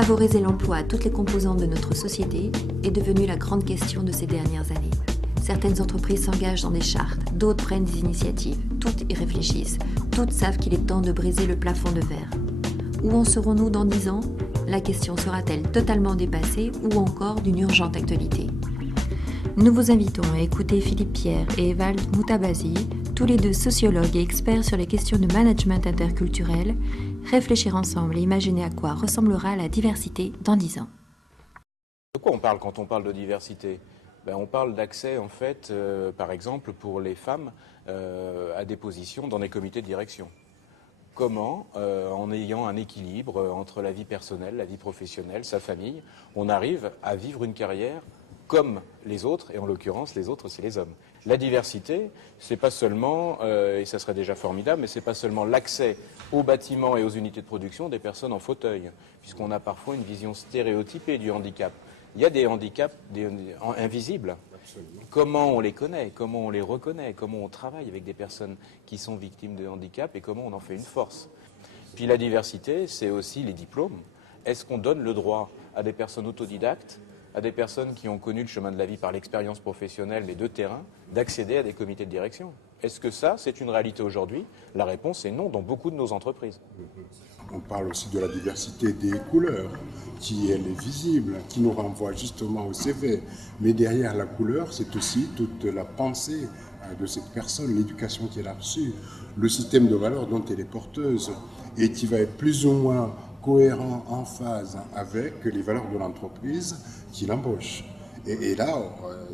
Favoriser l'emploi à toutes les composantes de notre société est devenu la grande question de ces dernières années. Certaines entreprises s'engagent dans des chartes, d'autres prennent des initiatives, toutes y réfléchissent, toutes savent qu'il est temps de briser le plafond de verre. Où en serons-nous dans 10 ans ? La question sera-t-elle totalement dépassée ou encore d'une urgente actualité ? Nous vous invitons à écouter Philippe Pierre et Evald Moutabazi, tous les deux sociologues et experts sur les questions de management interculturel, réfléchir ensemble et imaginer à quoi ressemblera la diversité dans 10 ans. De quoi on parle quand on parle de diversité ? On parle d'accès, en fait, par exemple, pour les femmes à des positions dans des comités de direction. Comment, en ayant un équilibre entre la vie personnelle, la vie professionnelle, sa famille, on arrive à vivre une carrière comme les autres, et en l'occurrence, les autres, c'est les hommes. La diversité, c'est pas seulement, et ça serait déjà formidable, mais c'est pas seulement l'accès aux bâtiments et aux unités de production des personnes en fauteuil, puisqu'on a parfois une vision stéréotypée du handicap. Il y a des handicaps invisibles. Absolument. Comment on les connaît, comment on les reconnaît, comment on travaille avec des personnes qui sont victimes de handicap et comment on en fait une force. Puis la diversité, c'est aussi les diplômes. Est-ce qu'on donne le droit à des personnes autodidactes, à des personnes qui ont connu le chemin de la vie par l'expérience professionnelle et de terrain, d'accéder à des comités de direction ? Est-ce que ça, c'est une réalité aujourd'hui ? La réponse est non dans beaucoup de nos entreprises. On parle aussi de la diversité des couleurs, qui elle est visible, qui nous renvoie justement au CV. Mais derrière la couleur, c'est aussi toute la pensée de cette personne, l'éducation qu'elle a reçue, le système de valeurs dont elle est porteuse et qui va être plus ou moins cohérent, en phase avec les valeurs de l'entreprise qui l'embauche. Et là,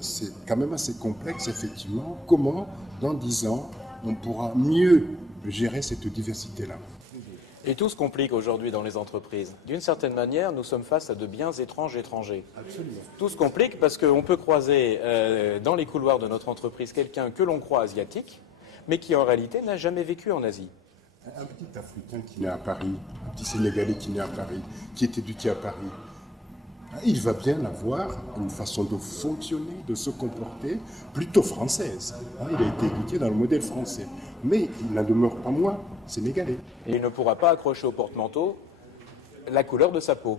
c'est quand même assez complexe, effectivement, comment, dans 10 ans, on pourra mieux gérer cette diversité-là. Et tout se complique aujourd'hui dans les entreprises. D'une certaine manière, nous sommes face à de biens étranges étrangers. Absolument. Tout se complique parce qu'on peut croiser dans les couloirs de notre entreprise quelqu'un que l'on croit asiatique, mais qui en réalité n'a jamais vécu en Asie. Un petit Africain qui naît à Paris, un petit Sénégalais qui naît à Paris, qui est éduqué à Paris, il va bien avoir une façon de fonctionner, de se comporter plutôt française. Il a été éduqué dans le modèle français, mais il n'en demeure pas moins sénégalais. Et il ne pourra pas accrocher au porte-manteau la couleur de sa peau.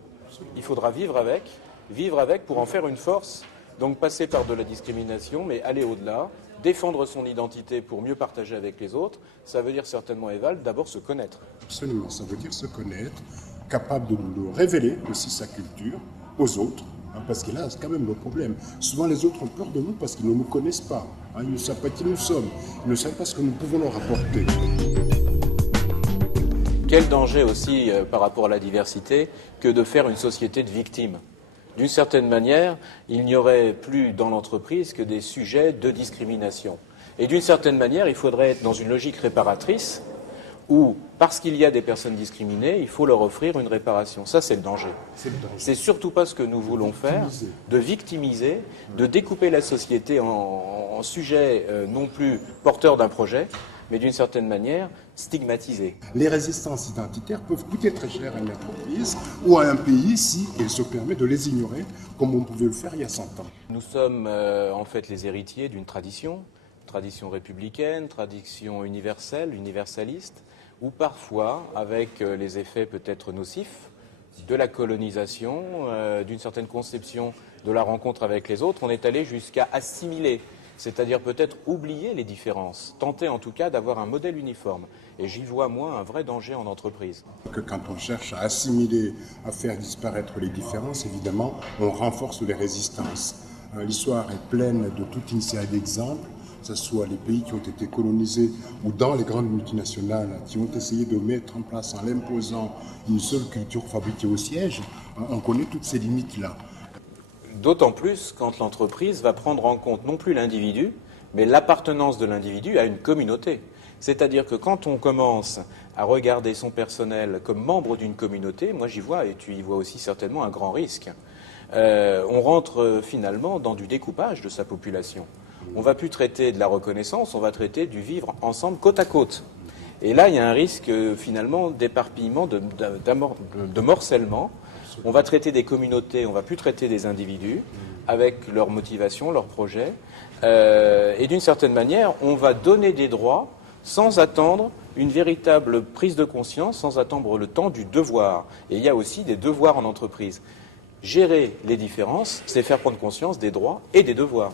Il faudra vivre avec pour en faire une force. Donc passer par de la discrimination, mais aller au-delà, défendre son identité pour mieux partager avec les autres, ça veut dire certainement, Evald, d'abord se connaître. Absolument, ça veut dire se connaître, capable de nous révéler aussi sa culture aux autres, parce que là, c'est quand même le problème. Souvent, les autres ont peur de nous parce qu'ils ne nous connaissent pas. Ils ne savent pas qui nous sommes, ils ne savent pas ce que nous pouvons leur apporter. Quel danger aussi par rapport à la diversité que de faire une société de victimes. D'une certaine manière, il n'y aurait plus dans l'entreprise que des sujets de discrimination. Et d'une certaine manière, il faudrait être dans une logique réparatrice où, parce qu'il y a des personnes discriminées, il faut leur offrir une réparation. Ça, c'est le danger. C'est surtout pas ce que nous voulons faire, de victimiser, de découper la société en sujets non plus porteurs d'un projet, mais d'une certaine manière, stigmatisés. Les résistances identitaires peuvent coûter très cher à une entreprise ou à un pays si elle se permet de les ignorer, comme on pouvait le faire il y a 100 ans. Nous sommes en fait les héritiers d'une tradition républicaine, tradition universelle, universaliste, ou parfois, avec les effets peut-être nocifs de la colonisation, d'une certaine conception de la rencontre avec les autres, on est allé jusqu'à assimiler, c'est-à-dire peut-être oublier les différences, tenter en tout cas d'avoir un modèle uniforme. Et j'y vois, moi, un vrai danger en entreprise. Que quand on cherche à assimiler, à faire disparaître les différences, évidemment, on renforce les résistances. L'histoire est pleine de toute une série d'exemples, que ce soit les pays qui ont été colonisés ou dans les grandes multinationales qui ont essayé de mettre en place en l'imposant une seule culture fabriquée au siège. On connaît toutes ces limites-là. D'autant plus quand l'entreprise va prendre en compte non plus l'individu, mais l'appartenance de l'individu à une communauté. C'est-à-dire que quand on commence à regarder son personnel comme membre d'une communauté, moi j'y vois, et tu y vois aussi certainement un grand risque, on rentre finalement dans du découpage de sa population. On ne va plus traiter de la reconnaissance, on va traiter du vivre ensemble côte à côte. Et là, il y a un risque finalement d'éparpillement, de morcellement. On va traiter des communautés, on ne va plus traiter des individus avec leurs motivations, leurs projets. Et d'une certaine manière, on va donner des droits sans attendre une véritable prise de conscience, sans attendre le temps du devoir. Et il y a aussi des devoirs en entreprise. Gérer les différences, c'est faire prendre conscience des droits et des devoirs.